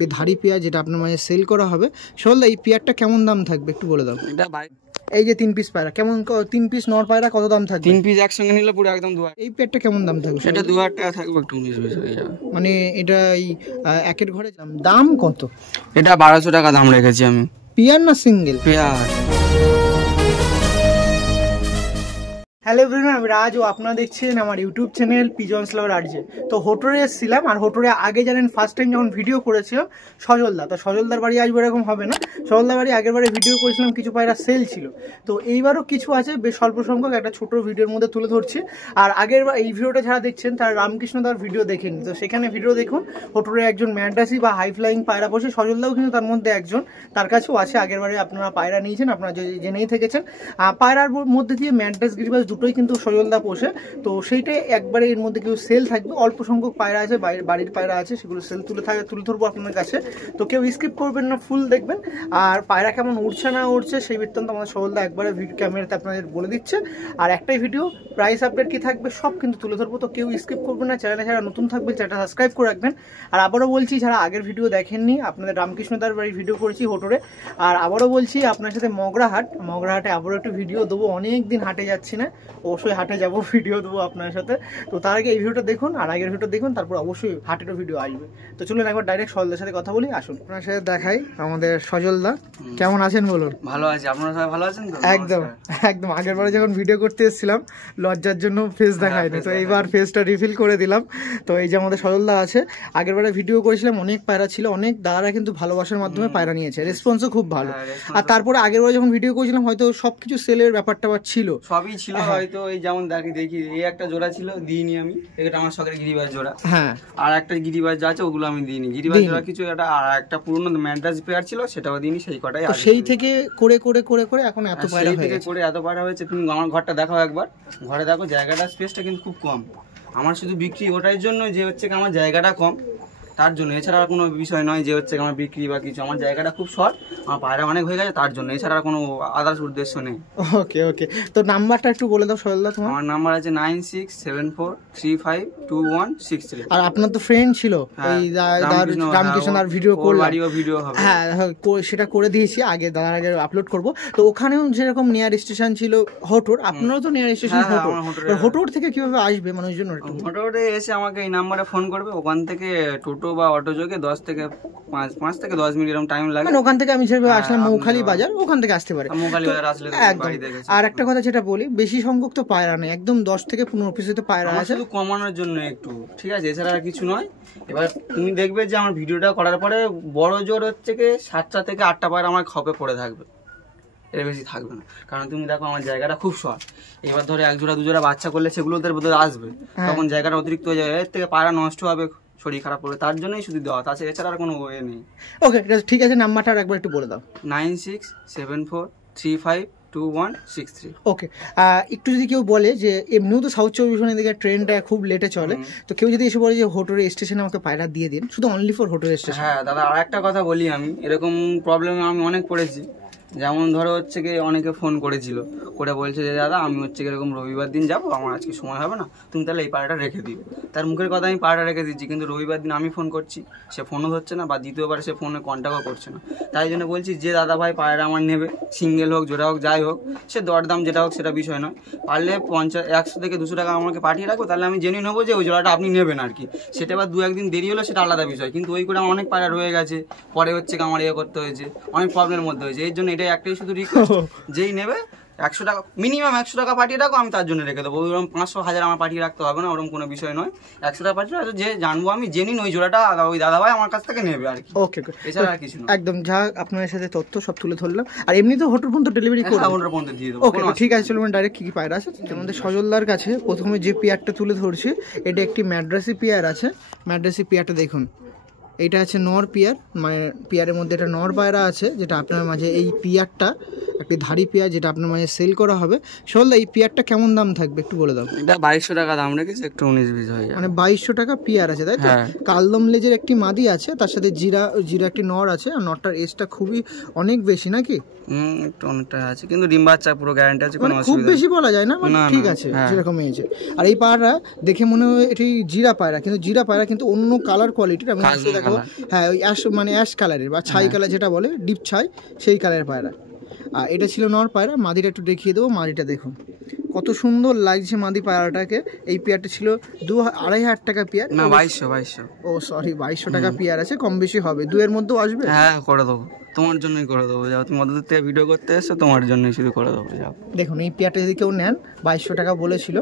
একটি ধাড়ি পেয়ার যেটা আপনার মাঝে সেল করা হবে। সজলদা এই পেয়ারটা কেমন দাম থাকবে একটু বলে দাও। এই যে 3 পিস পায়রা কেমন, 3 পিস নর পায়রা কত দাম থাকবে? 3 পিস একসঙ্গে নিলে পুরো একদম 2000। এই পেয়ারটা কেমন দাম থাকবে? এটা 2000 টাকা থাকবে, একটু 19-20 হয়ে যাবে। মানে এটা এই একের ঘরে দাম কত? এটা 1200 টাকা দাম রেখেছি আমি। পেয়ার না সিঙ্গেল? পেয়ার। হ্যালো এভরিওয়ান, আমি রাজ ও আপনারা দেখছেন আমার ইউটিউব চ্যানেল পিজনস লাভার আরজে। তো হোটরে এসেছিলাম, আর হোটরে আগে জানেন ফার্স্ট টাইম যখন ভিডিও করেছিলাম সজলদা, তো সজলদার বাড়ি আসবে এরকম হবে না। সজলদার বাড়ি আগের বারে ভিডিও করেছিলাম, কিছু পায়রা সেল ছিল, তো এইবারও কিছু আছে, বেশ স্বল্প সংখ্যক একটা ছোট ভিডিওর মধ্যে তুলে ধরছি। আর আগের বার এই ভিডিওটা যারা দেখছেন তারা রামকৃষ্ণদার ভিডিও দেখেন, তো সেখানে ভিডিও দেখুন। হোটরে একজন ম্যাড্রাসি বা হাই ফ্লাইং পায়রা বসে, সজলদাও কিন্তু তার মধ্যে একজন, তার কাছেও আছে। আগের বারে আপনারা পায়রা নিয়েছেন, আপনারা জেনেই থেকেছেন। পায়রার মধ্যে দিয়ে ম্যাড্রাস গিরিবাস দুটোই কিন্তু সজলদা পোষে, তো সেইটাই একবারে এর মধ্যে কিছু সেল থাকবে। অল্প সংখ্যক পায়রা আছে, বাড়ির পায়রা আছে, সেগুলো সেল তুলে ধরবো আপনার কাছে। তো কেউ স্কিপ করবেন না, ফুল দেখবেন। আর পায়রা কেমন উঠছে না উঠছে সেই বৃত্তান্ত আমাদের সজলদা একবারে ক্যামেরাতে আপনাদের বলে দিচ্ছে। আর একটাই ভিডিও, প্রাইস আপডেট কি থাকবে সব কিন্তু তুলে ধরবো, তো কেউ স্কিপ করবেন না। চ্যানেলে যারা নতুন থাকবেন চ্যানেলটা সাবস্ক্রাইব করে রাখবেন। আর আবারও বলছি, যারা আগের ভিডিও দেখেননি, আপনাদের রামকৃষ্ণদার বাড়ি ভিডিও করেছি হোটরে। আর আবারও বলছি আপনার সাথে মগরাহাটে আবারও একটু ভিডিও দেবো। অনেক দিন হাটে যাচ্ছি না, অবশ্যই হাটে যাবো, ভিডিও দেবো আপনার সাথে। তো তার আগে এই ভিডিওটা দেখুন, আর আগের ভিডিও দেখুন, তারপর অবশ্যই হাটেরও ভিডিও আসবে। তো চলুন একবার ডাইরেক্ট সজলদার সাথে কথা বলি, আসুন আপনার সাথে দেখাই আমাদের সজলদা। কেমন আছেন বলুন? ভালো আছি, আপনারা সবাই ভালো আছেন তো? একদম একদম। আগের বারে যখন ভিডিও করতে এসেছিলাম লজ্জার জন্য ফেস দেখায়নি, তো এইবার ফেসটা রিফিল করে দিলাম। তো এই যে আমাদের সজলদা আছে, আগের বারে ভিডিও করেছিলাম, অনেক পায়রা ছিল, অনেক দাদারা কিন্তু ভালোবাসার মাধ্যমে পায়রা নিয়েছে, রেসপন্সও খুব ভালো। আর তারপরে আগের বারে যখন ভিডিও করেছিলাম হয়তো সবকিছু সেলের ব্যাপারটা ছিল, সবই ছিল হয়তো। এই যেমন দেখি এই একটা জোড়া ছিল, দিইনি আমি, এটা আমার শখের গিরিবাজ জোড়া। হ্যাঁ, আর একটা গিরিবাজ যা আছে ওগুলো আমি দিইনি, গিরিবাজ জোড়া কিছু একটা, আর একটা পুরনো ম্যাড্রাস পেয়ার ছিল সেটাও দিইনি, সেই কটাই। তো সেই থেকে করে করে করে করে এখন এত পায়রা হয়ে গেছে। এত পায়রা হয়েছে। তুমি আমার ঘরটা দেখাও একবার, ঘরে দেখো জায়গাটা, স্পেসটা কিন্তু খুব কম। আমার শুধু বিক্রি ওটার জন্য যে হচ্ছে আমার জায়গাটা কম, তার জন্য, এছাড়া আর কোনো বিষয় নয় যে হচ্ছে আমার বিক্রি বা কিছু। আমার জায়গাটা খুব শর্ট, আমার পায়রা অনেক হয়ে গেছে তার জন্য, এছাড়া আর কোনো আদার্স উদ্দেশ্য নেই। ওকে ওকে, তো নাম্বারটা একটু বলে দাও সজলদা তোমার। আমার নাম্বার আছে 9674352163। আর আপনার তো ফ্রেন্ড ছিল এই রামকৃষ্ণ আর ভিডিও করলাম, হ্যাঁ সেটা করে দিয়েছি আগে, দাদার আগে আপলোড করব। তো ওখানেও যেরকম নিয়ার স্টেশন ছিল হোটর, আপনারও তো নিয়ার স্টেশন হোটর। হোটর থেকে কিভাবে আসবে মানুষজন? হোটরে এসে আমাকে এই নাম্বারে ফোন করবে, ওখান থেকে টোটো বা অটো যোগে 5 থেকে 10 মিনিট এরকম টাইম লাগে। ওখান থেকে আমি যেভাবে আসলাম মৌখালি বাজার, ওখান থেকে আসতে পারে। মৌখালি বাজার আসলে একদম। আর একটা কথা যেটা বলি, বেশি সংখ্যক তো পায়রা নেই, একদম 10 থেকে 15 পিস তো পায়রা আছে, শুধু কমানোর জন্য একটু, ঠিক আছে, এছাড়া আর কিছু নয়। এবার তুমি দেখবে যে আমার ভিডিওটা করার পরে বড় জোর হচ্ছে কি 7টা থেকে 8টা পায়রা আমার খপে পড়ে থাকবে, এর বেশি থাকবে না। কারণ তুমি দেখো আমার জায়গাটা খুব শর্ট। এবার ধরো 1 জোড়া 2 জোড়া বাচ্চা করলে সেগুলো ওদের বোধহয় আসবে, তখন জায়গাটা অতিরিক্ত হয়ে যাবে, এর থেকে পায়রা নষ্ট হবে, শরীর খারাপ করবে, তার জন্যই শুধু দেওয়া, তাছাড়া এছাড়া আর কোনো ওয়ে নেই। ওকে ঠিক আছে, নাম্বারটা একবার একটু বলে দাও। 9674352163। ওকে, একটু যদি কেউ বলে যে এমনিও তো সাউথ চব্বিশ পরগনার দিকে ট্রেনটা খুব লেটে চলে, তো কেউ যদি এসে বলে যে হোটরে স্টেশনে আমাকে পায়রা দিয়ে দিন, শুধু অনলি ফর হোটরে স্টেশন। হ্যাঁ দাদা, আর একটা কথা বলি, আমি এরকম প্রবলেমে আমি অনেক পড়েছি। যেমন ধরো হচ্ছে কি অনেকে ফোন করেছিল, করে বলছে যে দাদা আমি হচ্ছে এরকম রবিবার দিন যাবো, আমার আজকে সময় হবে না, তুমি তাহলে এই পায়রাটা রেখে দিও। তার মুখের কথা আমি পায়রাটা রেখে দিচ্ছি, কিন্তু রবিবার দিন আমি ফোন করছি, সে ফোনও ধরছে না, বা দ্বিতীয়বার সে ফোনে কন্ট্যাক্টও করছে না। তাই জন্য বলছি যে দাদা ভাই পায়রা আমার নেবে, সিঙ্গেল হোক জোড়া হোক যাই হোক, সে দরদাম যেটা হোক সেটা বিষয় নয়, পারলে 100 থেকে 200 টাকা আমাকে পাঠিয়ে রাখবো, তাহলে আমি জেনে নেবো যে ওই জোড়াটা আপনি নেবেন আর কি। সেটা আবার 2-1 দিন দেরি হলো সেটা আলাদা বিষয়, কিন্তু ওই করে আমার অনেক পায়রা রয়ে গেছে, পরে হচ্ছে আমার করতে হয়েছে, অনেক প্রবলেমের মধ্যে হয়েছে। এর জন্য এটাই একটাই শুধু যেই নেবে 100 টাকা মিনিমাম 100 টাকা পাঠিয়ে রাখো, আমি তার জন্য রেখে দেবো। ওইরকম 500-1000 আমার পাঠিয়ে রাখতে হবে না, ওরকম কোনো বিষয় নয়। 100 টাকা পাঠিয়ে রাখো, যে জানবো আমি জেনি ওই জোড়াটা ওই দাদা ভাই আমার কাছ থেকে নেবে আর কি। ওকে, এছাড়া আর কিছু না। একদম যা আপনার সাথে তথ্য সব তুলে ধরলাম। আর এমনি তো হোটেল পর্যন্ত ডেলিভারি করে হোটেল পর্যন্ত দিয়ে দেবো। ওকে ঠিক আছে, চলুন ডাইরেক্ট কি কি পায়রা আছে আমাদের সজলদার কাছে। প্রথমে যে পেয়ারটা তুলে ধরছি, এটা একটি ম্যাড্রাসি পেয়ার আছে। ম্যাড্রাসি পেয়ারটা দেখুন, এটা আছে নর পেয়ার, মানে পেয়ারের মধ্যে একটা নর পায়রা আছে, যেটা আপনার মাঝে এই পেয়ারটা একটি ধাড়ি পেয়ার, যেটা আপনার মানে সেল করা হবে। সজলদা এই পেয়ারটা কেমন দাম থাকবে একটু বলে দাও। এটা 2200 টাকা দাম রেখেছে, একটু 19-20 হয়ে যায়। মানে 2200 টাকা পেয়ার আছে, তাই তো? কালদম লেজের একটি মাদি আছে, তার সাথে জিরা একটি নর আছে, আর নরটার এজটা খুবই অনেক বেশি নাকি? একটু অনেকটা আছে, কিন্তু ডিম বাচ্চা পুরো গ্যারান্টি আছে, কোনো খুব অসুবিধা বেশি বলা যায় না, মানে ঠিক আছে যেরকম এজে। আর এই পায়রা দেখে মনে হয় এটি জিরা পায়রা, কিন্তু জিরা পায়রা কিন্তু অন্য কালার কোয়ালিটির। আমি দেখাবো, হ্যাঁ ওই অ্যাশ কালারের বা ছাই কালার যেটা বলে, ডিপ ছাই, সেই কালারের পায়রা। আর এটা ছিল নর পায়রা। মাদিটা একটু দেখিয়ে দেবো। মাদিটা দেখুন কত সুন্দর লাগছে মাদি পায়রাটাকে। এই পেয়ারটা ছিল 2,500 টাকা পেয়ার, না 2200। ও সরি, 2200 টাকা পেয়ার আছে, কম বেশি হবে, 2 এর মধ্যেও আসবে। হ্যাঁ করে দেবো, তোমার জন্যই করে দেবো, যাও তুমি ওদের থেকে ভিডিও করতে এসছো, তোমার জন্যই শুধু করে দেবো, যাও। দেখুন এই পেয়ারটা যদি কেউ নেন 2200 টাকা বলেছিল।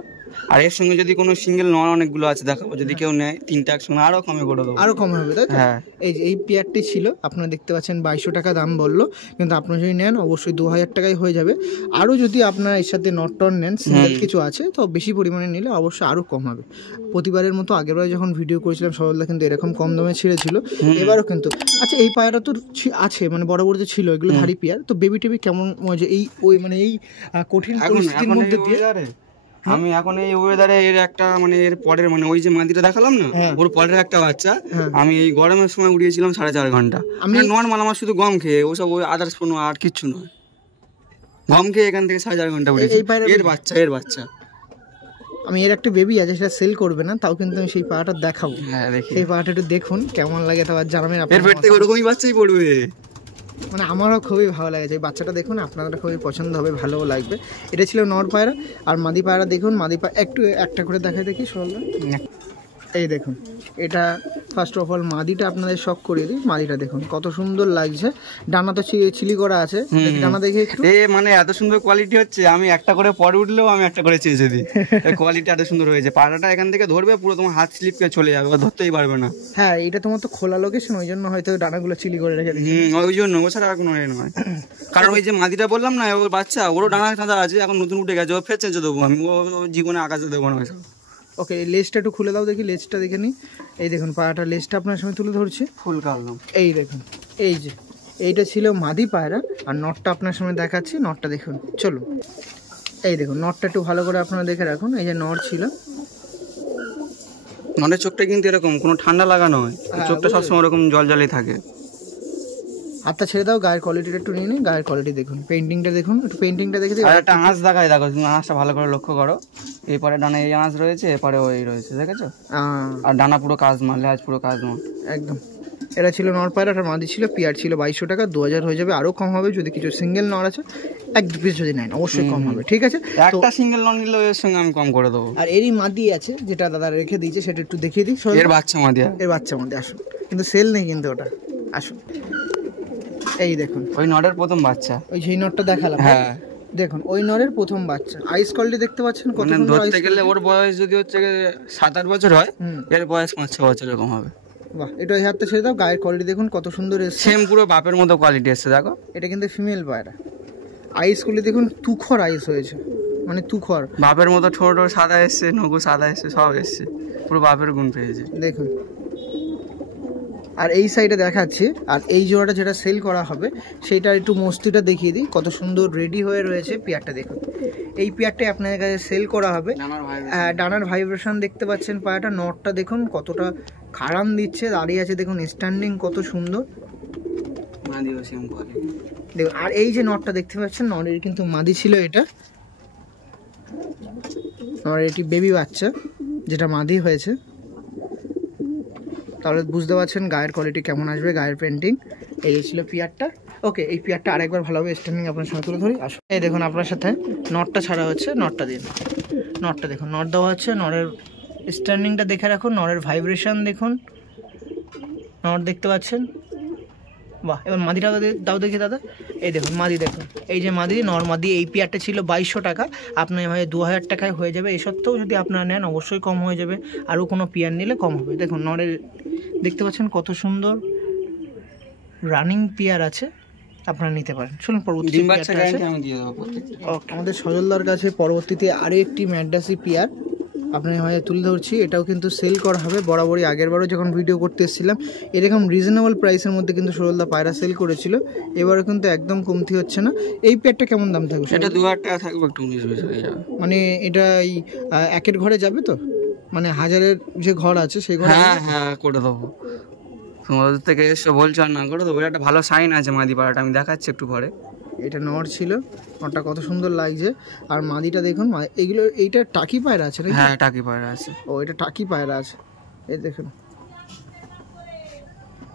আর এর সঙ্গে যদি কোনো সিঙ্গেল নর অনেকগুলো আছে দেখাবো, যদি কেউ নেয় 3টা একসঙ্গে আরও কমে করে দেবো, আরও কমে হবে, তাই তো? হ্যাঁ এই যে এই পেয়ারটি ছিল, আপনারা দেখতে পাচ্ছেন 2200 টাকা দাম বললো, কিন্তু আপনারা যদি নেন অবশ্যই 2000 টাকায় হয়ে যাবে। আরও যদি আপনারা এর সাথে নট টন নেন, সিঙ্গেল কিছু আছে, তো বেশি পরিমাণে নিলে অবশ্যই আরও কম হবে। প্রতিবারের মতো আগেরবার যখন ভিডিও করেছিলাম সজলদা কিন্তু এরকম কম দামে ছেড়েছিল, এবারও কিন্তু। আচ্ছা এই পায়রা তো আছে, মানে বড় বড় যে ছিল এগুলো ধাড়ি পেয়ার, তো বেবি টেবি কেমন এই ওই মানে এই কঠিন পরিস্থিতির মধ্যে দিয়ে? আমি এখন এই ওয়েদারে এর একটা মানে এর পরের মানে ওই যে মাদিটা দেখালাম না, ওর পরের একটা বাচ্চা আমি এই গরমের সময় উড়িয়েছিলাম 4.5 ঘন্টা। আমি নর্মাল আমার শুধু গম খেয়ে, ওসব ওই আদার্স কোনো আর কিচ্ছু নয়, গম খেয়ে এখান থেকে 4.5 ঘন্টা উড়িয়েছি। এর বাচ্চা আমি এর একটা বেবি আছে, সেটা সেল করবে না, তাও কিন্তু আমি সেই পাড়াটা দেখাবো। হ্যাঁ দেখি, সেই পাড়াটা একটু দেখুন কেমন লাগে, তারপর জানাবেন। এর পেট থেকে ওরকমই বাচ্চাই পড়বে, মানে আমারও খুবই ভালো লাগেছে এই বাচ্চাটা। দেখুন আপনাদের খুবই পছন্দ হবে, ভালোও লাগবে। এটা ছিল নর পায়রা। আর মাদি পায়রা দেখুন, মাদি পায়রা একটু একটা করে দেখাই দেখি সরলা। এই দেখুন, এটা ফার্স্ট অফ অল মাদিটা আপনাদের শখ করিয়ে দিই। মাদিটা দেখুন কত সুন্দর লাগছে, ডানা তো চিলি করা আছে, ডানা দেখে মানে এত সুন্দর কোয়ালিটি হচ্ছে। আমি একটা করে পরে উঠলেও আমি একটা করে চেয়েছি দিই, কোয়ালিটি এত সুন্দর হয়েছে। পায়রাটা এখান থেকে ধরবে পুরো তোমার হাত স্লিপ করে চলে যাবে, ধরতেই পারবে না। হ্যাঁ এটা তোমার তো খোলা লোকেশন, ওই জন্য হয়তো ডানাগুলো চিলি করে রেখে দিই, ওই জন্য, ওছাড়া আর কোনো নয়। কারণ ওই যে মাদিটা বললাম না, ওর বাচ্চা, ওরও ডানা টানা আছে, এখন নতুন উঠে গেছে, ও ফের চেঁচে দেবো আমি, ও জীবনে আকাশে দেবো না ওইসব। ওকে লেজটা একটু খুলে দাও দেখি, লেজটা দেখে নিই। এই দেখুন পায়রাটার লেজটা আপনার সামনে তুলে ধরছি, ফুল কালদম। এই দেখুন, এই যে এইটা ছিল মাদি পায়রা। আর নটটা আপনার সামনে দেখাচ্ছি, নটটা দেখুন, চলুন। এই দেখুন নটটা একটু ভালো করে আপনারা দেখে রাখুন। এই যে নট ছিল, নটের চোখটা কিন্তু এরকম কোনো ঠান্ডা লাগানো হয়, চোখটা সবসময় ওরকম জলজলেই থাকে। হাতটা ছেড়ে দাও, গায়ের কোয়ালিটিটা একটু নিয়ে নিই। গায়ের কোয়ালিটি দেখুন, পেইন্টিংটা দেখুন, একটু পেইন্টিংটা দেখে দিই। আর একটা আঁশ দেখায়, দেখো তুমি আঁশটা ভালো করে লক্ষ্য করো। এরপরে ডানা এই আঁশ রয়েছে, এরপরে ওই রয়েছে, দেখেছো? আর ডানা পুরো কাজমা, লেজ পুরো কাজমা একদম। এটা ছিল নর পায়রা, আর মাদি ছিল পেয়ার ছিল 2200 টাকা, 2000 হয়ে যাবে, আরও কম হবে যদি কিছু সিঙ্গেল নর আছে, 1-2 পিস যদি নেন অবশ্যই কম হবে, ঠিক আছে? একটা সিঙ্গেল নর নিলে এর সঙ্গে আমি কম করে দেবো। আর এরই মাদি আছে যেটা দাদা রেখে দিয়েছে, সেটা একটু দেখিয়ে দিই। এর বাচ্চা মাদি, এর বাচ্চা মাদি, আসুন, কিন্তু সেল নেই কিন্তু ওটা, আসুন। এই দেখুন ওই নরের প্রথম বাচ্চা, ওই সেই নরটা দেখালাম, হ্যাঁ দেখুন ওই নরের প্রথম বাচ্চা। আইস কোয়ালিটি দেখতে পাচ্ছেন কত সুন্দর। ধরতে গেলে ওর বয়স যদি হচ্ছে 7-8 বছর হয়, এর বয়স 5-6 বছর এরকম হবে। বাহ, এটা এই হাতটা ছেড়ে দাও। গায়ের কোয়ালিটি দেখুন কত সুন্দর এসেছে, সেম পুরো বাপের মতো কোয়ালিটি এসেছে, দেখো। এটা কিন্তু ফিমেল পায়রা। আইস কোয়ালিটি দেখুন, তুখর আইস হয়েছে, মানে তুখর, বাপের মতো ঠোঁট সাদা এসছে, নগু সাদা এসছে, সব এসছে, পুরো বাপের গুণ পেয়েছে, দেখুন। আর এই সাইডে দেখাচ্ছি, আর এই জোড়াটা যেটা সেল করা হবে সেটা একটু মস্তিটা দেখিয়ে দিই, কত সুন্দর রেডি হয়ে রয়েছে পেয়ারটা দেখুন। এই পেয়ারটাই আপনাদের কাছে সেল করা হবে। ডানার ভাইব্রেশন দেখতে পাচ্ছেন, পায়রাটা নটটা দেখুন কতটা খারাম দিচ্ছে, দাঁড়িয়ে আছে দেখুন, স্ট্যান্ডিং কত সুন্দর দেখুন। আর এই যে নটটা দেখতে পাচ্ছেন, নরের কিন্তু মাদি ছিল এটা, নরের এটি বেবি বাচ্চা যেটা মাদি হয়েছে। তাহলে বুঝতে পারছেন গায়ের কোয়ালিটি কেমন আসবে, গায়ের পেন্টিং। এই ছিল পিয়ারটা। ওকে, এই পিয়ারটা আরেকবার ভালোভাবে স্ট্যান্ডিং আপনার সাথে তুলে ধরি, আসুন। এই দেখুন আপনার সাথে নটটা ছাড়া হচ্ছে, নটটা দিন, নটটা দেখুন, নট দেওয়া হচ্ছে, নরের স্ট্যান্ডিংটা দেখে রাখুন, নরের ভাইব্রেশন দেখুন, নট দেখতে পাচ্ছেন। বাহ, এবার মাদিটা দাও দেখি দাদা। এই দেখুন মাদি দেখুন, এই যে মাদি, নর মাদি। এই পেয়ারটা ছিল 2200 টাকা, আপনার এভাবে 2000 টাকায় হয়ে যাবে। এই সত্ত্বেও যদি আপনারা নেন অবশ্যই কম হয়ে যাবে, আরও কোনো পেয়ার নিলে কম হবে। দেখুন নরের দেখতে পাচ্ছেন কত সুন্দর রানিং পেয়ার আছে, আপনারা নিতে পারেন। চলুন পরবর্তী আমাদের সজলদার কাছে পরবর্তীতে আরও একটি ম্যাড্রাসি পেয়ার আপনার হয়ে তুলে ধরছি। এটাও কিন্তু সেল করা হবে বরাবরই, আগেরবারও যখন ভিডিও করতে এসেছিলাম এরকম রিজনেবল প্রাইসের মধ্যে কিন্তু সরলদা পায়রা সেল করেছিল, এবারও কিন্তু একদম কমতি হচ্ছে না। এই পেয়ারটা কেমন দাম থাকবে? এটা 2000 টাকা থাকবে, একটু 19-20 হয়ে যাবে। মানে এটা এই একের ঘরে যাবে তো, মানে হাজারের যে ঘর আছে সেই ঘরে? হ্যাঁ হ্যাঁ করে দেবো, তোমাদের থেকে এসে বলছো আর না করে দেবো। একটা ভালো সাইন আছে মাদি পাড়াটা, আমি দেখাচ্ছি একটু পরে। এটা নর ছিল, নরটা কত সুন্দর লাগছে। আর মাদিটা দেখুন, এইগুলো এইটা টাকি পায়রা আছে নাকি? হ্যাঁ টাকি পায়রা আছে। ও এটা টাকি পায়রা আছে, এই দেখুন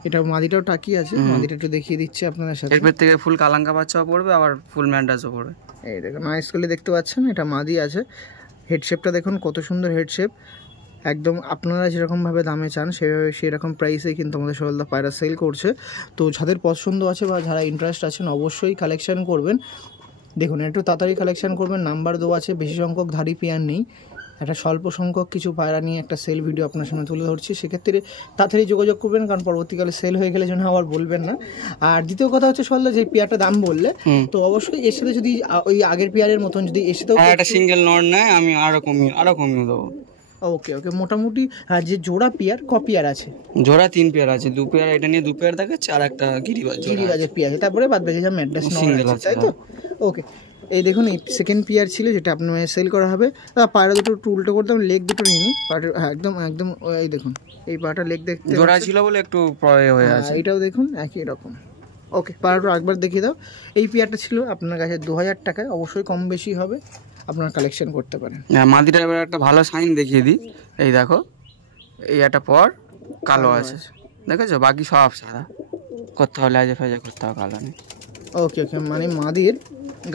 এটা মাদিটাও টাকি আছে। মাদিটা একটু দেখিয়ে দিচ্ছি আপনাদের সাথে। এরপর থেকে ফুল কালাঙ্কা বাচ্চাও পড়বে, আবার ফুল ম্যান্ডাসও পড়বে। এই দেখুন নাইস করে দেখতে পাচ্ছেন, এটা মাদি আছে। হেড শেপটা দেখুন কত সুন্দর হেড শেপ, একদম আপনারা যেরকমভাবে দামে চান সেভাবে সেরকম প্রাইসে কিন্তু আমাদের সরলদা পায়রা সেল করছে। তো যাদের পছন্দ আছে বা যারা ইন্টারেস্ট আছেন অবশ্যই কালেকশান করবেন। দেখুন একটু তাড়াতাড়ি কালেকশান করবেন, নাম্বার দেওয়া আছে, বেশি সংখ্যক ধাড়ি পেয়ার নেই। একটা স্বল্প সংখ্যক কিছু পায়রা নিয়ে একটা সেল ভিডিও আপনার সামনে তুলে ধরছি, সেক্ষেত্রে তাড়াতাড়ি যোগাযোগ করবেন, কারণ পরবর্তীকালে সেল হয়ে গেলে যেন আবার বলবেন না। আর দ্বিতীয় কথা হচ্ছে সরলদা যে পেয়ারটা দাম বললে, তো অবশ্যই এর সাথে যদি ওই আগের পেয়ারের মতন যদি এর সাথেও একটা সিঙ্গেল নট নেয় আমি আরো কমিয়ে দেবো। ওকে ওকে, মোটামুটি যে জোড়া পেয়ার ক পেয়ার আছে? জোড়া 3 পেয়ার আছে, 2 পেয়ার এটা নিয়ে 2 পেয়ার দেখাচ্ছে, আর একটা গিরিবাজের পেয়ার আছে, তারপরে বাদ বাকি যা ম্যাড্রাস সিঙ্গেল আছে, তাই তো? ওকে, এই দেখুন এই সেকেন্ড পেয়ার ছিল যেটা আপনার সেল করা হবে। পায়রা দুটো একটু উল্টো করতাম, লেগ দুটো নিয়ে নিই, হ্যাঁ একদম একদম। এই দেখুন এই পাটা লেগ দেখতে জোড়া ছিল বলে একটু প্রয় হয়ে আছে, এটাও দেখুন একই রকম। ওকে, পায়রাটা একবার দেখিয়ে দাও। এই পেয়ারটা ছিল আপনার কাছে 2000 টাকায়, অবশ্যই কম বেশি হবে, আপনারা কালেকশন করতে পারেন। হ্যাঁ মাদিটা এবার একটা ভালো সাইন দেখিয়ে দিই। এই দেখো, এই একটা পর কালো আছে, দেখেছো? বাকি সব সাদা, করতে হলে আজে ফাজে করতে হবে, কালো নেই। ওকে ওকে, মানে মাদির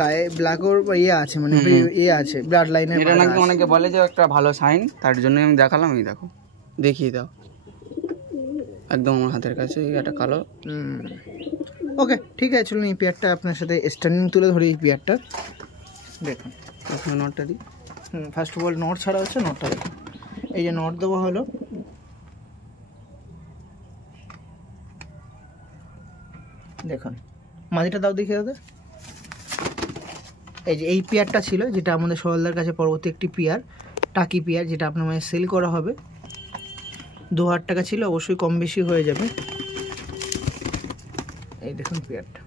গায়ে ব্ল্যাক ওর ইয়ে আছে, মানে ইয়ে আছে ব্লাড লাইনের। এটা নাকি অনেকে বলে যে একটা ভালো সাইন, তার জন্যই আমি দেখালাম। এই দেখো, দেখিয়ে দাও, একদম আমার হাতের কাছে একটা কালো। ওকে ঠিক আছে, চলুন এই পেয়ারটা আপনার সাথে স্ট্যান্ডিং তুলে ধরি। এই পেয়ারটা দেখুন, প্রথমে নটটা দিই। ফার্স্ট অফ অল নট ছাড়া হচ্ছে, নটটা দেখুন। এই যে নট দেওয়া হলো, দেখুন মাদিটা দাও দেখিয়ে দাও। এই যে এই পেয়ারটা ছিল যেটা আমাদের সরলদার কাছে পরবর্তী একটি পেয়ার, টাকি পেয়ার, যেটা আপনার মানে সেল করা হবে। 2000 টাকা ছিল, অবশ্যই কম বেশি হয়ে যাবে। এই দেখুন পেয়ারটা,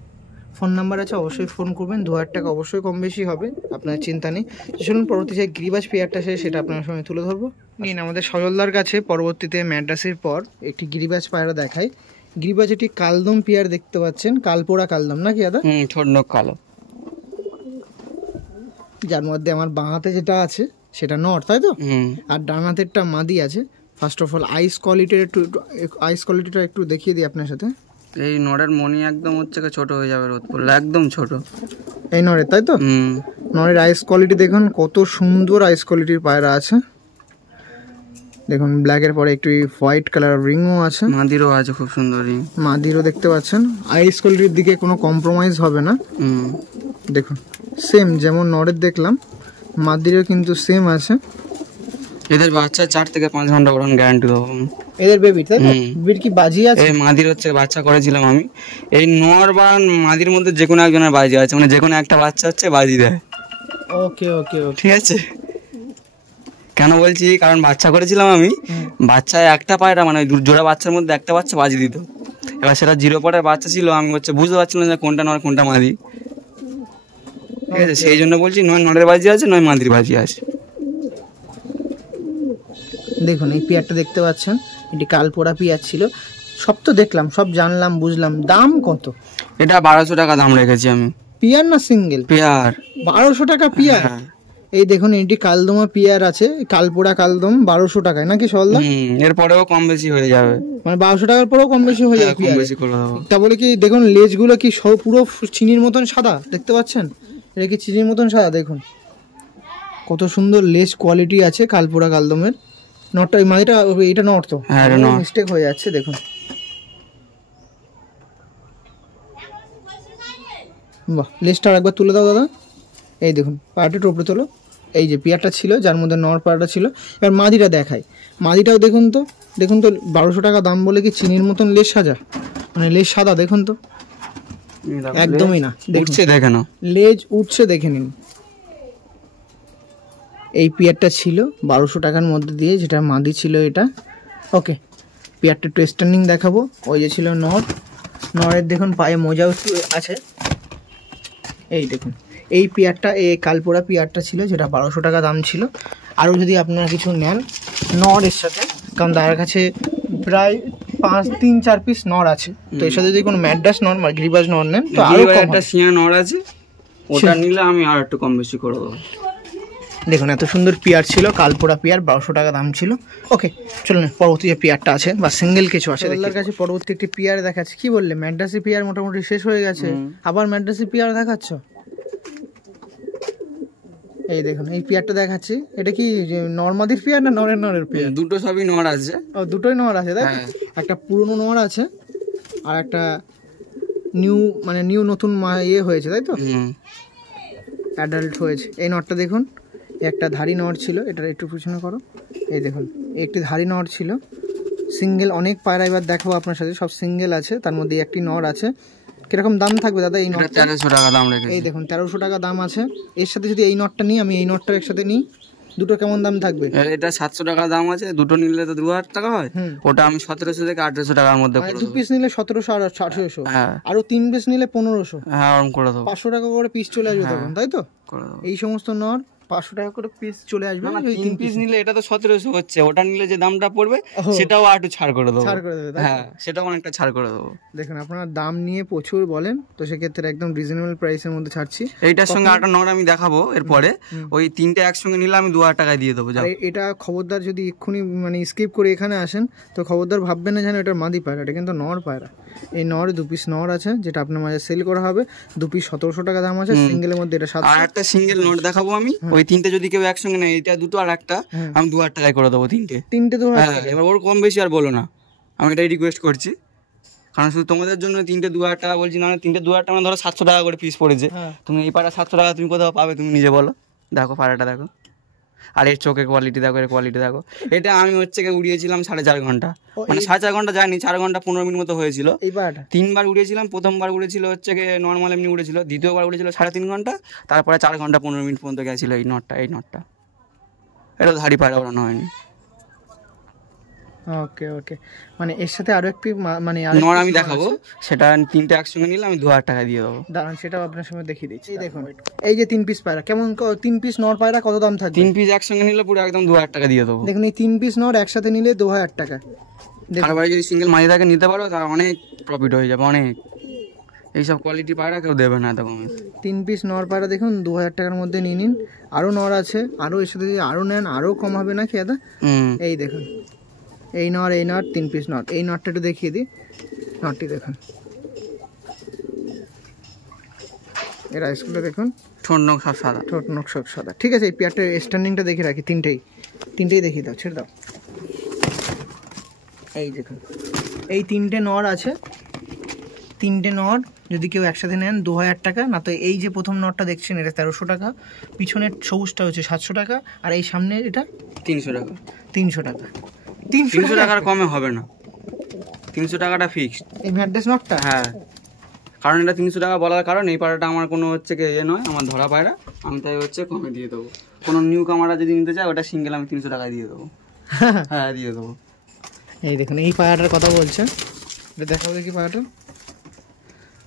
ফোন নাম্বার আছে, অবশ্যই ফোন করবেন। 2000 টাকা অবশ্যই কম বেশি হবে, আপনার চিন্তা নেই। চলুন পরবর্তী যে গিরিবাজ পেয়ারটা সেটা আপনার সঙ্গে তুলে ধরবো। নিন, আমাদের সরলদার কাছে পরবর্তীতে ম্যাড্রাসের পর একটি গিরিবাজ পায়রা দেখাই। গিরিবাজ একটি কালদম পেয়ার দেখতে পাচ্ছেন, কালপোড়া কালদম নাকি দাদা? ছোট নখ কালো, যার মধ্যে আমার বাঁ হাতে যেটা আছে সেটা নর, তাই তো? আর ডান হাতেরটা মাদি আছে। ফার্স্ট অফ অল আইস কোয়ালিটিটা একটু দেখিয়ে দিই আপনার সাথে। এই নরের মনি একদম হচ্ছে ছোট হয়ে যাবে রোদ পড়লে, একদম ছোট এই নরের, তাই তো? নরের আইস কোয়ালিটি দেখুন, কত সুন্দর আইস কোয়ালিটির পায়রা আছে। দেখুন ব্ল্যাকের পরে একটু হোয়াইট কালার রিংও আছে, মাদিরও আছে খুব সুন্দর রিং, মাদিরও দেখতে পাচ্ছেন। আইস কোয়ালিটির দিকে কোনো কম্প্রোমাইজ হবে না। দেখুন সেম যেমন নরের দেখলাম, মাদিরও কিন্তু সেম আছে। এদের বাচ্চা 4 থেকে 5 ঘন্টা ওড়ান গ্যারান্টি দেবো। এদের বেবি, তাই তো? বেবির কি বাজি আছে? এই মাদির হচ্ছে বাচ্চা করেছিলাম আমি। এই নর বা মাদির মধ্যে যে কোনো একজনের বাজি আছে, মানে যে কোনো একটা বাচ্চা হচ্ছে বাজি দেয়। ওকে ওকে ওকে, ঠিক আছে। কেন বলছি, কারণ বাচ্চা করেছিলাম আমি, বাচ্চায় একটা পায়রা মানে জোড়া বাচ্চার মধ্যে একটা বাচ্চা বাজি দিত। এবার সেটা 0 পরের বাচ্চা ছিল, আমি হচ্ছে বুঝতে পারছিলাম যে কোনটা নর কোনটা মাদি। ঠিক আছে, সেই জন্য বলছি নয় নরের বাজি আছে, নয় মাদির বাজি আছে। দেখুন এই পেয়ারটা দেখতে পাচ্ছেন, এটি কালপোড়া পেয়ার ছিল। সব তো দেখলাম, সব জানলাম, বুঝলাম। দাম কত? এটা 1200 টাকা দাম রেখেছি আমি। পেয়ার না সিঙ্গেল? পেয়ার। 1200 টাকা পেয়ার? এই দেখুন এটি কালদমা পেয়ার আছে, কালপোড়া কালদম, 1200 টাকায় নাকি সরলা? এরপরেও কম বেশি হয়ে যাবে, মানে 1200 টাকার পরেও কম বেশি হয়ে যাবে। কম বেশি করে দেবো। তা বলে কি দেখুন লেজগুলো কি সব পুরো চিনির মতন সাদা দেখতে পাচ্ছেন? এটা কি চিনির মতন সাদা? দেখুন কত সুন্দর লেজ কোয়ালিটি আছে কালপোড়া কালদমের। নটটা মাদিটা, এটা নট তো? হ্যাঁ, মিস্টেক হয়ে যাচ্ছে। দেখুন বাহ, লেজটা একবার তুলে দাও দাদা। এই দেখুন পাড়াটা টোপড়ে তোলো। এই যে পেয়ারটা ছিল যার মধ্যে নর পাড়াটা ছিল। এবার মাদিটা দেখাই, মাদিটাও দেখুন তো, দেখুন তো 1200 টাকা দাম বলে কি চিনির মতন লেজ সাজা, মানে লেজ সাদা দেখুন তো? একদমই না, উঠছে দেখে নাও, লেজ উঠছে দেখে নিন। এই পেয়ারটা ছিল 1200 টাকার মধ্যে দিয়ে, যেটা মাদি ছিল এটা। ওকে, পেয়ারটা একটু স্ট্যান্ডিং দেখাবো। ওই যে ছিল নরের দেখুন পায়ে মোজাও আছে। এই দেখুন এই পেয়ারটা, এই কালপোড়া পেয়ারটা ছিল, যেটা 1200 টাকা দাম ছিল। আরও যদি আপনারা কিছু নেন নরের সাথে, কারণ তার কাছে প্রায় 3-4 পিস নর আছে, তো এর সাথে যদি কোনো ম্যাড্রাস নর বা গ্রিবাজ নর নেন তো আরও কম। একটা সিয়া নর আছে, ওটা নিলে আমি আর একটু কম বেশি করে দেবো। দেখুন এত সুন্দর পেয়ার ছিল, কালপোড়া পেয়ার, 1200 টাকা দাম ছিল। ওকে চলুন পরবর্তী যে পেয়ারটা আছে বা সিঙ্গেল কিছু আছে আপনার কাছে, পরবর্তী একটি পেয়ার দেখাচ্ছে। কি বললে, ম্যাড্রাসি পেয়ার মোটামুটি শেষ হয়ে গেছে, আবার ম্যাড্রাসি পেয়ার দেখাচ্ছ? এই দেখুন এই পেয়ারটা দেখাচ্ছি, এটা কি নরমাদির পেয়ার না নরের পেয়ার? দুটো সবই নর আছে। ও দুটোই নর আছে তাই? একটা পুরনো নর আছে আর একটা নিউ নতুন হয়েছে তাই তো, অ্যাডাল্ট হয়েছে। এই নরটা দেখুন, একটা ধাড়ি নর ছিল, এটা একটু পিছনে করো। এই দেখুন একটি ধাড়ি নর ছিল, সিঙ্গেল। অনেক পায়রা এবার দেখাবো আপনার সাথে, সব সিঙ্গেল আছে, তার মধ্যে একটি নর আছে। কিরকম দাম থাকবে দাদা এই নটটা? 1300 টাকা দাম রেখেছি। এই দেখুন 1300 টাকা দাম আছে। এর সাথে যদি এই নটটা নিই, আমি এই নটটার একসাথে নিই, দুটো কেমন দাম থাকবে? এটা 700 টাকা দাম আছে, দুটো নিলে তো 2000 টাকা হয়। ওটা আমি 1700 থেকে 1800 টাকার মধ্যে করে দেব। 2 পিস নিলে 1700 আর 1800, আর 3 পিস নিলে 1500। হ্যাঁ ওরকম করে দেব। 500 টাকা করে পিস চলে আসবে তখন, তাই তো? এই সমস্ত নর 500 টাকা করে পিস চলে আসবে। 3 পিস নিলে এটা তো 1700 হচ্ছে, ওটা নিলে যে দামটা পড়বে সেটাও আর একটু ছাড় করে দেবো। হ্যাঁ সেটাও অনেকটা ছাড় করে দেবো। দেখুন আপনারা দাম নিয়ে প্রচুর বলেন, তো সেক্ষেত্রে একদম রিজনেবল প্রাইসের মধ্যে ছাড়ছি। এইটার সঙ্গে একটা নর আমি দেখাবো এরপরে, ওই তিনটে একসঙ্গে নিলে আমি 2000 টাকায় দিয়ে দেবো। এটা খবরদার যদি এক্ষুনি স্কিপ করে এখানে আসেন তো খবরদার ভাববেন না যেন এটার মাদি পায়রা, এটা কিন্তু নর পায়রা। এই নর 2 পিস নর আছে, যেটা আপনার মাঝে সেল করা হবে। 2 পিস 1700 টাকা দাম আছে, সিঙ্গেলের মধ্যে এটা 700। আর একটা সিঙ্গেল নট দেখাবো আমি, ওই তিনটে যদি কেউ একসঙ্গে নেয়, এটা দুটো আর একটা আমি 2000 টাকায় করে দেবো। তিনটে 2000 এবার ওর কম বেশি আর বলো না, আমি এটাই রিকোয়েস্ট করছি, কারণ শুধু তোমাদের জন্য তিনটে 2000 টাকা বলছি না। তিনটে 2000 টাকা ধরো 700 টাকা করে পিস পড়েছে, তুমি এই পাড়া 700 টাকা তুমি কোথাও পাবে? তুমি নিজে বলো। দেখো পাড়াটা দেখো, আর এর চোখের কোয়ালিটি দেখো, এর কোয়ালিটি দেখো। এটা আমি উড়িয়েছিলাম 4.5 ঘন্টা, 4.5 ঘন্টা যায়নি, 4 ঘন্টা 15 মিনিট মতো হয়েছিল। 3বার উড়িয়েছিলাম। প্রথমবার উড়েছিল নর্মাল এমনি উড়েছিল, দ্বিতীয়বার উড়েছিল 3.5 ঘন্টা, তারপরে 4 ঘন্টা 15 মিনিট পর্যন্ত গেছিল এই নটটা। এটা ধাড়ি পায়রা ওড়ানো হয়নি। ওকে এর সাথে আরো একটি নর আমি দেখাবো, সেটা তিনটে একসঙ্গে নিলে আমি 2000 টাকা দিয়ে দেবো। দাঁড়ান সেটাও আপনার সামনে দেখিয়ে দিচ্ছি। দেখুন এই যে 3 পিস পায়রা, কেমন 3 পিস নর পায়রা কত দাম থাকবে? 3 পিস একসঙ্গে নিলে পুরো একদম 2000 টাকা দিয়ে দেবো। দেখুন এই 3 পিস নর একসাথে নিলে 2000 টাকা। আর ভাই যদি সিঙ্গেল মাঝে থাকে নিতে পারো, তার অনেক প্রফিট হয়ে যাবে, অনেক। এইসব কোয়ালিটি পায়রা কেউ দেবে না এত কমে। 3 পিস নর পায়রা দেখুন 2000 টাকার মধ্যে নিয়ে নিন। আরও নর আছে, আরও এর সাথে যদি আরও নেন আরও কম হবে নাকি দাদা? এই দেখুন এই নর 3 পিস নর। এই নটটা একটু দেখিয়ে দিই, নটটি দেখুন, এর আইসগুলো দেখুন, ঠোঁট নখ সব সাদা। ঠিক আছে এই পেয়ারটার স্ট্যান্ডিংটা দেখে রাখি, তিনটেই দেখিয়ে দাও, ছেড়ে দাও। এই দেখুন এই 3টে নর আছে, 3টে নর যদি কেউ একসাথে নেন 2000 টাকা, না তো এই যে প্রথম নটটা দেখছেন এটা 1300 টাকা, পিছনের সবুজটা হচ্ছে 700 টাকা, আর এই সামনের এটা 300 টাকা। 300 টাকা, 300 টাকার কমে হবে না, 300 টাকাটা ফিক্সড এই ম্যাড্রেস নটটা। হ্যাঁ, কারণ এটা 300 টাকা বলার কারণ এই পায়রাটা আমার কোনো নয়, আমার ধরা পায়রা, আমি তাই কমে দিয়ে দেবো। কোনো নিউ কামারা যদি নিতে চায় ওটা সিঙ্গেল আমি 300 টাকায় দিয়ে দেবো। হ্যাঁ দিয়ে দেবো। এই দেখুন এই পায়রাটার কথা বলছেন, এটা দেখাবো দেখি পায়রাটা।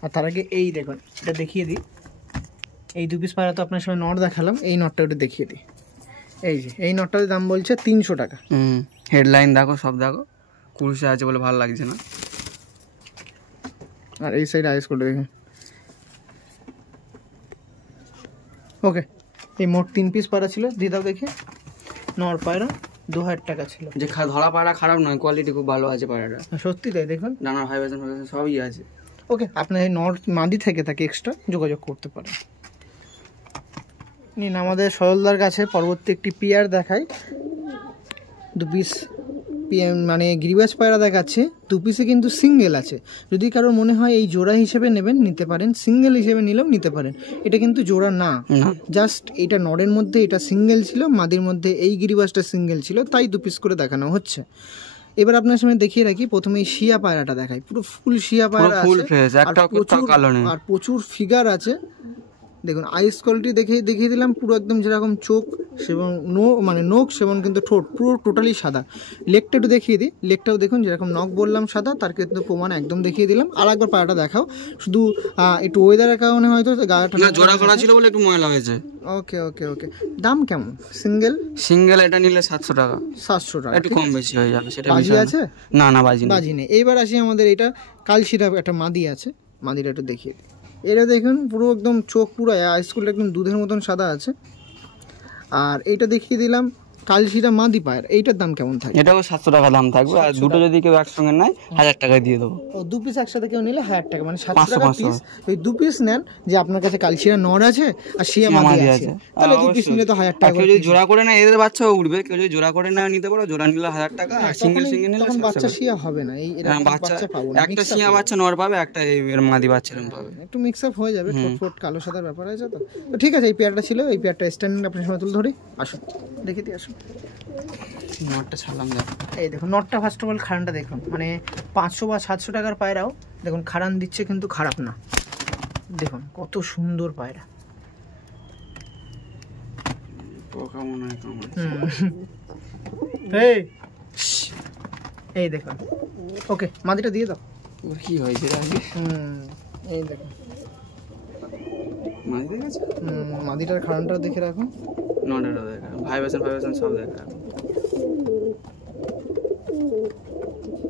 আর তার আগে এই দেখুন এটা দেখিয়ে দিই, এই 2 পিস পায়রা তো আপনার সঙ্গে নট দেখালাম, এই নটটা ওটা দেখিয়ে দিই। এই যে এই নটটার দাম বলছে 300 টাকা। হেডলাইন দেখো, সব দেখো, কুরুশে আছে বলে ভালো লাগছে না। আর এই সাইড আইস করে দেখুন। ওকে এই মোট 3 পিস পায়রা ছিল, দিয়ে দাও দেখি। নর পায়রা 2000 টাকা ছিল। যে ধরা পায়রা খারাপ নয়, কোয়ালিটি খুব ভালো আছে পায়রাটা, সত্যি তাই। দেখুন ডানার ভাইব্রেশন সবই আছে। ওকে আপনার এই নর মাদি থেকে তাকে এক্সট্রা যোগাযোগ করতে পারেন। নিন আমাদের সরলদার কাছে পরবর্তী একটি পেয়ার দেখাই। 2 পিস গিরিবাজ পায়রা দেখাচ্ছে, 2 পিসে কিন্তু সিঙ্গেল আছে। যদি কারোর মনে হয় এই জোড়া হিসেবে নেবেন নিতে পারেন, সিঙ্গেল হিসেবে নিলেও নিতে পারেন। এটা কিন্তু জোড়া না, জাস্ট এটা নরের মধ্যে এটা সিঙ্গেল ছিল, মাদির মধ্যে এই গিরিবাজটা সিঙ্গেল ছিল, তাই 2 পিস করে দেখানো হচ্ছে। এবার আপনার সামনে দেখিয়ে রাখি, প্রথমে এই শিয়া পায়রাটা দেখাই। পুরো ফুল শিয়া পায়রা আছে, আর প্রচুর ফিগার আছে। দেখুন আইস কোয়ালিটি দেখিয়ে দিলাম, পুরো একদম যেরকম চোখ এবং মানে নখ এবং কিন্তু ঠোঁট পুরো টোটালি সাদা। লেগটা একটু দেখিয়ে দিই, লেগটাও দেখুন যেরকম নখ বললাম সাদা, তার কিন্তু প্রমাণ একদম দেখিয়ে দিলাম। আর একবার পায়াটা দেখাও, শুধু একটু ওয়েদারের কারণে হয়তো গাটা জোড়া করা ছিল বলে একটু ময়লা হয়েছে। ওকে ওকে ওকে। দাম কেমন? সিঙ্গেল এটা নিলে 700 টাকা। 700 টাকা, একটু কম বেশি হয়ে যাবে সেটা। বাজি আছে? না না বাজি নেই। এইবার আসি আমাদের এটা কালশিরা একটা মাদি আছে, মাদিটা একটু দেখিয়ে দিই। এটা দেখুন পুরো একদম চোখ পুরো স্কুলটা একদম দুধের মতন সাদা আছে। আর এইটা দেখিয়ে দিলাম কালশিরা মাদি পায়ের, এইটার দাম কেমন থাকে? এটাও 700 টাকা দাম থাকবে। আর দুটো যদি কেউ একসঙ্গে নেয় 1000 টাকায় দিয়ে দেবো। ও 2 পিস একসাথে কেউ নিলে 1000 টাকা, মানে 700 টাকা পিস। ওই 2 পিস নেন, যে আপনার কাছে কালশিরা নর আছে আর শিয়া মাদি আছে, তাহলে 2 পিস নিলে তো 1000 টাকা। কেউ যদি জোড়া করে নেয় এদের বাচ্চাও উঠবে, কেউ যদি জোড়া করে নেয় নিতে পারো, জোড়া নিলে 1000 টাকা। আর সিঙ্গেল নিলে তখন বাচ্চা শিয়া হবে না, এই এরকম বাচ্চা পাবো না। একটা শিয়া বাচ্চা নর পাবে, একটা এর মাদি বাচ্চা এরকম পাবে, একটু মিক্স আপ হয়ে যাবে, ঠোঁট কালো সাদার ব্যাপার আছে। তো ঠিক আছে, এই পেয়ারটা ছিল, এই পেয়ারটা স্ট্যান্ডিং আপনার সামনে তুলে ধরি, আসুন দেখে দিই, আসুন। নটটা ছাড়লাম, দেখো এই দেখুন নটটা, ফার্স্ট অফ অল খারানটা দেখুন, মানে 500 বা 700 টাকার পায়রাও দেখুন খারান দিচ্ছে, কিন্তু খারাপ না। দেখুন কত সুন্দর পায়রা। এই দেখুন, ওকে মাদিটা দিয়ে দাও। কি হয়েছে আগে? এই দেখুন মাদিটার খারানটা দেখে রাখুন, নটারও দেখা, ভাইব্রেশন সব দেখা।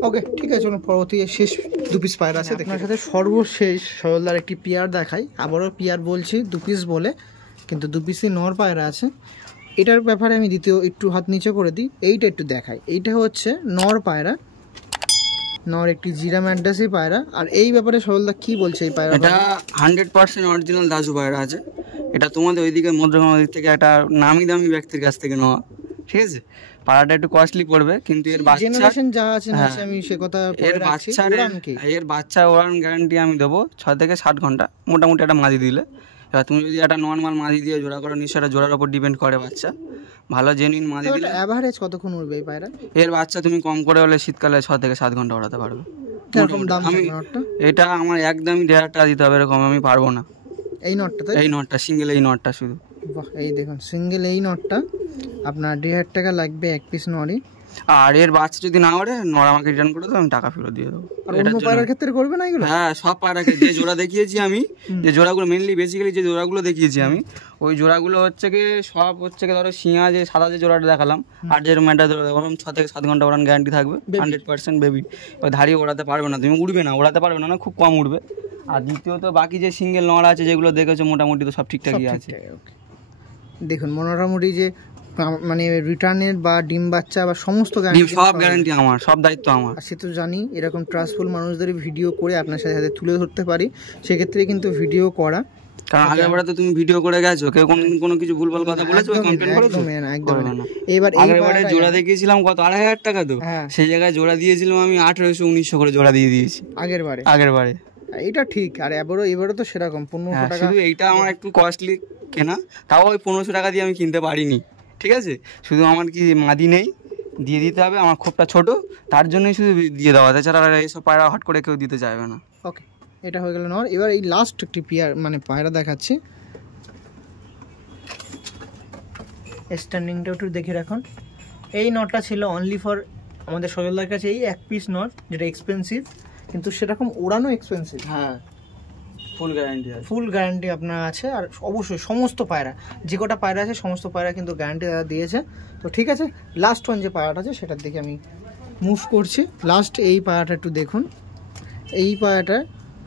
ওকে ঠিক আছে, চলুন পরবর্তী শেষ 2 পিস পায়রা আছে আপনার সাথে। সর্বশেষ সরলদার একটি পেয়ার দেখাই, আবারও পেয়ার বলছি 2 পিস বলে, কিন্তু 2 পিসই নর পায়রা আছে। এটার ব্যাপারে আমি দ্বিতীয় একটু হাত নিচে করে দিই, এইটা একটু দেখাই। এইটা হচ্ছে নর পায়রা, নর একটি জিরা ম্যাড্রাসি পায়রা। আর এই ব্যাপারে সরলদা কি বলছে এই পায়রা? এটা 100% অরিজিনাল দাসু পায়রা আছে। এটা তোমাদের ওইদিকে মধ্যগ্রামের দিক থেকে একটা নামি দামি ব্যক্তির কাছ থেকে নেওয়া, ঠিক আছে? পাড়াটা একটু কস্টলি পড়বে, কিন্তু এর জেনারেশন যা আছে না আমি সে কথা এর বাচ্চা ওড়ান গ্যারান্টি আমি দেবো 6 থেকে 7 ঘন্টা মোটামুটি একটা মাদি দিলে। এবার তুমি যদি একটা নর্মাল মাদি দিয়ে জোড়া করো, নিশ্চয়ই জোড়ার উপর ডিপেন্ড করে বাচ্চা। ভালো জেনুইন মাদি দিলে এভারেজ কতক্ষণ উড়বে এই পায়রা? এর বাচ্চা তুমি কম করে হলে শীতকালে 6 থেকে 7 ঘন্টা ওড়াতে পারবে। এটা আমার একদমই 1500 টাকা দিতে হবে, এরকম আমি পারবো না। এই নটটা, এই নটটা সিঙ্গেল, এই নটটা শুধু। বাহ, এই দেখুন সিঙ্গেল এই নটটা আপনার 1500 টাকা লাগবে এক পিস নরই। আর এর বাচ্চা যদি না ওড়ে, নর আমাকে রিটার্ন করে দেবো, আমি টাকা ফেরত দিয়ে দেবো। আর অন্য পায়রার ক্ষেত্রে করবে না এগুলো? হ্যাঁ, সব পায়রাকে যে জোড়া দেখিয়েছি আমি, যে জোড়াগুলো মেনলি বেসিক্যালি যে জোড়াগুলো দেখিয়েছি আমি, ওই জোড়াগুলো হচ্ছে কি সব হচ্ছে কি ধরো শিঙা যে সাদা যে জোড়াটা দেখালাম, আর যে ম্যাটা ওরকম 6 থেকে 7 ঘন্টা ওড়ান গ্যারান্টি থাকবে, 100% বেবি। ওই ধারিয়ে ওড়াতে পারবে না তুমি, উড়বে না, ওড়াতে পারবে না, খুব কম উড়বে। আর দ্বিতীয়ত বাকি যে সিঙ্গেল নড় আছে যেগুলো দেখেছো মোটামুটি তো সব ঠিকঠাকই আছে। দেখুন মোটামুটি যে মানে রিটার্নের বা ডিম বাচ্চা বা সমস্ত সব গ্যারান্টি আমার, সব দায়িত্ব আমার। আর সে তো জানি, এরকম ট্রাস্টফুল মানুষদের ভিডিও করে আপনার সাথে সাথে তুলে ধরতে পারি, সেক্ষেত্রে কিন্তু ভিডিও করা। কারণ আগেরবারে তো তুমি ভিডিও করে গেছো, কেউ কোনো কিছু ভুলভাল কথা বলেছো, কমপ্লেইন করেছো? একদম না। এবার আগেরবারে জোড়া দেখিয়েছিলাম কত 2500 টাকা, তো সেই জায়গায় জোড়া দিয়েছিলাম আমি 1800-1900 করে জোড়া দিয়ে দিয়েছি আগেরবারে। এটা ঠিক। আর এবারে তো সেরকম 1500 টাকা। শুধু এইটা আমার একটু কস্টলি কেনা, তাও ওই 1500 টাকা দিয়ে আমি কিনতে পারিনি, ঠিক আছে? শুধু আমার কি মাদি নেই, দিয়ে দিতে হবে, আমার খোপটা ছোট, তার জন্যই শুধু দিয়ে দেওয়া। তাছাড়া এইসব পায়রা হট করে কেউ দিতে চাইবে না। ওকে, এটা হয়ে গেল নর। এবার এই লাস্ট একটি মানে পায়রা দেখাচ্ছি, স্ট্যান্ডিংটা একটু দেখে রাখুন। এই নটটা ছিল অনলি ফর আমাদের সজলদার কাছে, এই এক পিস নট, যেটা এক্সপেন্সিভ, কিন্তু সেরকম ওড়ানো এক্সপেন্সিভ। হ্যাঁ, ফুল গ্যারান্টি আপনার আছে। আর অবশ্যই সমস্ত পায়রা, যে কটা পায়রা আছে সমস্ত পায়রা কিন্তু গ্যারান্টি দাদা দিয়েছে। তো ঠিক আছে, লাস্ট ওয়ান যে পায়রাটা আছে সেটার দিকে আমি মুভ করছি। লাস্ট এই পায়রাটা একটু দেখুন, এই পায়রাটা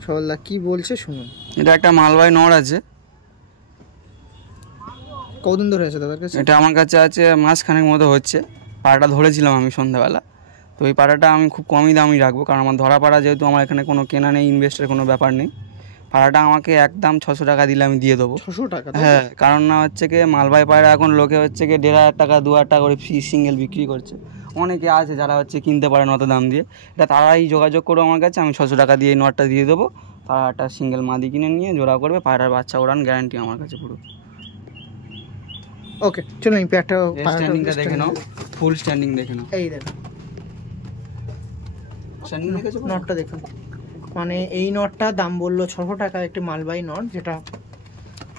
সরলদা কি বলছে শুনুন। এটা একটা মালবাহী নর আছে। কতদিন ধরে আছে দাদার কাছে? এটা আমার কাছে আছে মাসখানেক মতো হচ্ছে। পাড়াটা ধরেছিলাম আমি সন্ধ্যাবেলা, তো এই পাড়াটা আমি খুব কমই দামই রাখবো, কারণ আমার ধরা পাড়া, যেহেতু আমার এখানে কোনো কেনা নেই, ইনভেস্টের কোনো ব্যাপার নেই। পাড়াটা আমাকে একদম 600 টাকা দিলে আমি দিয়ে দেবো। 600 টাকা? হ্যাঁ, কারণ না হচ্ছে কি মালবাহী পায়রা এখন লোকে হচ্ছে কি 1500 টাকা 2000 টাকা করে সিঙ্গেল বিক্রি করছে। অনেকে আছে যারা হচ্ছে কিনতে পারে না অত দাম দিয়ে, এটা তারাই যোগাযোগ করো আমার কাছে, আমি 600 টাকা দিয়ে এই নটটা দিয়ে দেবো। তারা একটা সিঙ্গেল মাদি কিনে নিয়ে জোড়া করবে, পায়রার বাচ্চা ওড়ান গ্যারান্টি আমার কাছে পুরো। ওকে, চলো এই প্যাকটা স্ট্যান্ডিংটা দেখে নাও, ফুল স্ট্যান্ডিং দেখে নাও। এই দেখো স্ট্যান্ডিং দেখেছো? নটটা দেখুন, মানে এই নটটা দাম বললো 600 টাকা, একটি মালবাহী নট, যেটা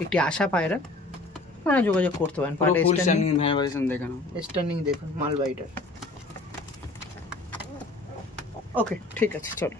একটি আশা পায়রা। আপনারা যোগাযোগ করতে পারেন। পুরো ফুল স্ট্যান্ডিং ভাইব্রেশন দেখানো, স্ট্যান্ডিং দেখুন মালবাহীটার। ওকে ঠিক আছে চলো।